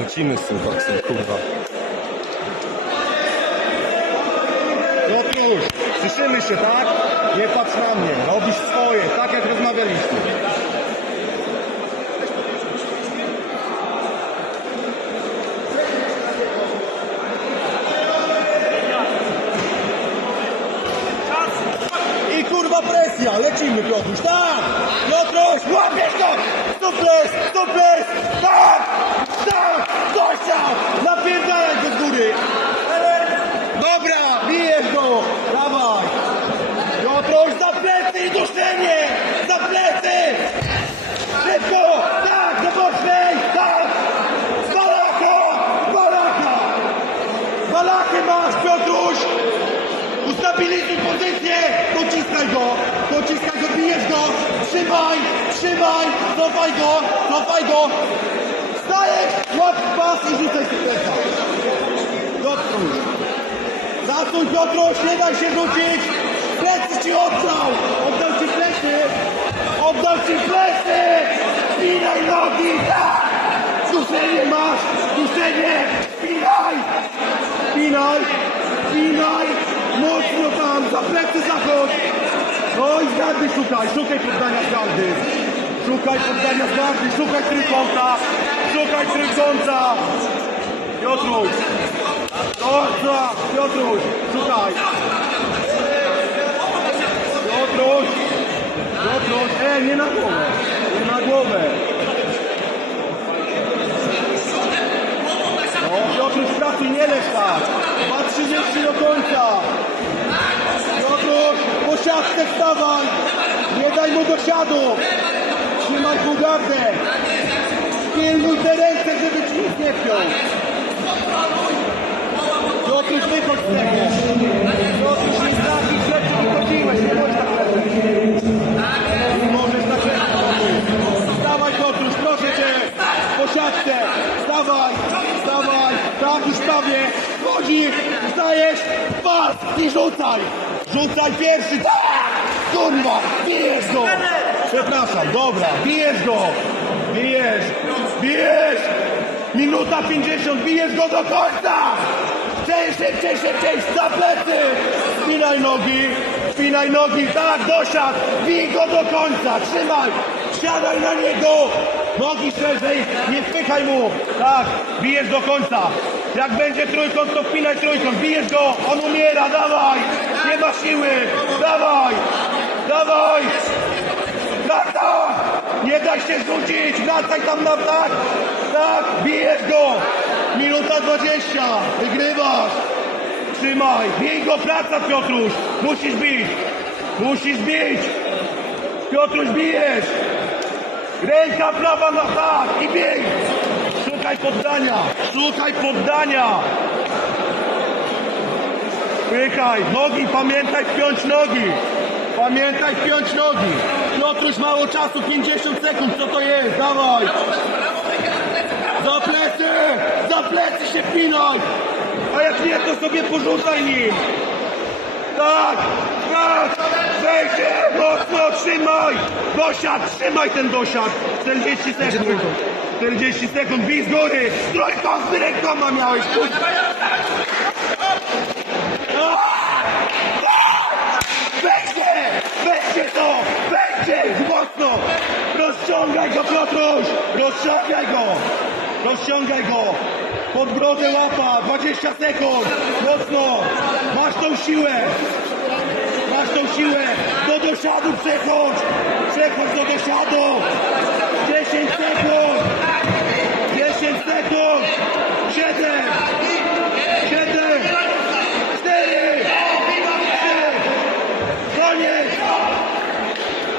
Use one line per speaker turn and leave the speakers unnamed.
lecimy z tym koksem, kurwa.
Piotruś, słyszymy się, tak? Nie patrz na mnie, robisz swoje, tak jak rozmawialiśmy. I kurwa presja, lecimy Piotruś, tak! Piotruś, łapiesz to! Suples, suples, tak! Tak! Gościa! Napierdalaj go z góry! Dobra, bijesz go! Dawaj! Piotruś, za plecy i duszenie! Za plecy! Szybko! Tak, do bocznej! Tak! Balaka! Balaka! Balakę masz, Piotruś! Ustabilizuj pozycję! Dociskaj go! Dociskaj go, bijesz go! Trzymaj! Trzymaj! Cofaj go! Cofaj go! Pas i rzucaj suplexa! Piotruś! Zasuń Piotruś! Nie daj się rzucić! Plecy ci oddał! Oddał ci plecy! Oddał ci plecy! Spinaj nogi! Tak! Duszenie masz! Duszenie! Spinaj! Spinaj! Spinaj! Mocno tam! Za plecy zachodź! No i z gardy szukaj! Szukaj poddania z gardy! Szukaj poddania z gardy! Szukaj trójkąta! Szukaj trójkąta! Piotruś! Dobrze! Piotruś! Szukaj! Piotruś! Piotruś! E, nie na głowę! Nie na głowę! No, Piotruś, pracuj, nie leż tak! 2.30 do końca! Piotruś, po siatce wstawaj! Nie daj mu do siadu! Trzymaj bugardę! Pilnuj te ręce, żeby ci nic nie wziął! Piotruś, wychodź z tego! Piotruś, nie trafisz, lepszy wychodziłeś, nie bądź tak lepiej! Nie możesz tak lepiej! Wstawaj, Piotruś, proszę cię! Po siatce! Wstawaj! Wstawaj! Tak, już prawie! Chodzi! Wstajesz! Pas! I rzucaj! Rzucaj pierwszy! Tak! Kurwa! Bijesz go! Przepraszam, dobra, bijesz go! Bijesz! Minuta 50, bijesz go do końca! Szybciej, szybciej, szybciej, za plecy! Spinaj nogi, spinaj nogi, tak, dosiad! Bij go do końca, trzymaj! Siadaj na niego! Nogi szerzej, nie wpychaj mu! Tak, bijesz do końca! Jak będzie trójkąt, to wpinaj trójkąt, bijesz go! On umiera, dawaj! Nie ma siły! Dawaj! Dawaj! Tak, tak! Nie daj się rzucić! Wracaj tam na tak! Tak! Bijesz go! Minuta 20! Wygrywasz! Trzymaj! Bij go, praca Piotruś! Musisz bić! Musisz bić! Piotruś, bijesz! Ręka prawa na tak! I bij! Szukaj poddania! Szukaj poddania! Pykaj! Nogi, pamiętaj wpiąć nogi! Pamiętaj wpiąć nogi! Piotruś, mało czasu, 50 sekund, co to jest? Dawaj! Za plecy! Za plecy się pinaj! A jak nie, to sobie porzucaj nim! Tak! Tak! Wejdzie! Mocno trzymaj! Dosiad! Trzymaj ten dosiad! 40 sekund! 40 sekund! Bij z góry! Trójkąt z rękoma miałeś! Puść! Wejdzie! Wejdzie to! Wejdzie! Mocno! Rozciągaj go, Piotruś! Rozciągaj go! Rozciągaj go! Pod brodę łapa! 20 sekund! Mocno! Masz tą siłę! Masz tą siłę! Do dosiadu przechodź! Przechodź do dosiadu! 10 sekund!